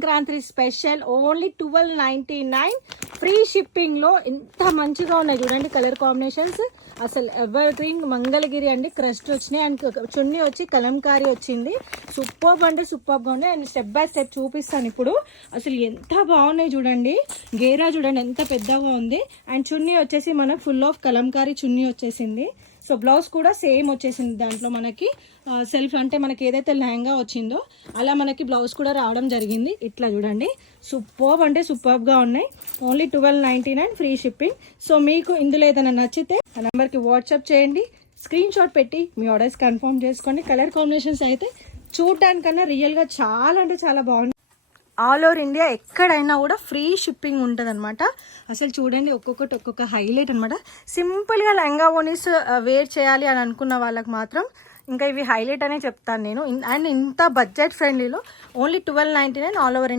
Sankranti special only 1299 free shipping లో ఎంత మంచిగా ఉన్నాయి చూడండి. కలర్ కాంబినేషన్స్ అసలు ఎవర్ గ్రీన్ మంగళగిరి అండి. క్రస్ట్ వచ్చినాయి అండ్ చున్నీ వచ్చి కలంకారీ వచ్చింది. సూపర్బ్ అంటే సూపర్గా ఉన్నాయి అండ్ స్టెప్ బై స్టెప్ చూపిస్తాను ఇప్పుడు. అసలు ఎంత బాగున్నాయి చూడండి. గేరా చూడండి ఎంత పెద్దగా ఉంది అండ్ చున్నీ వచ్చేసి మనకు ఫుల్ ఆఫ్ కలంకారీ చున్నీ వచ్చేసింది. సో బ్లౌజ్ కూడా సేమ్ వచ్చేసింది. దాంట్లో మనకి సెల్ఫ్ అంటే మనకి ఏదైతే లెహంగా వచ్చిందో అలా మనకి బ్లౌజ్ కూడా రావడం జరిగింది. ఇట్లా చూడండి సూపర్బ్ అంటే సూపర్బ్గా ఉన్నాయి. Only 1299 free shipping. సో మీకు ఇందులో ఏదైనా నచ్చితే ఆ నెంబర్కి వాట్సాప్ చేయండి, స్క్రీన్ షాట్ పెట్టి మీ ఆర్డర్స్ కన్ఫర్మ్ చేసుకోండి. కలర్ కాంబినేషన్స్ అయితే చూడటానికన్నా రియల్గా చాలా అంటే చాలా బాగుంది. ఆల్ ఓవర్ ఇండియా ఎక్కడైనా కూడా ఫ్రీ షిప్పింగ్ ఉంటుంది అనమాట. అసలు చూడండి ఒక్కొక్కటి ఒక్కొక్క హైలైట్ అనమాట. సింపుల్గా లెహంగా ఓనీస్ వేర్ చేయాలి అని అనుకున్న వాళ్ళకి మాత్రం ఇంకా ఇవి హైలైట్ అనే చెప్తాను నేను. అండ్ ఇంత బడ్జెట్ ఫ్రెండ్లీలో ఓన్లీ 1299 ఆల్ ఓవర్ ఇండియా.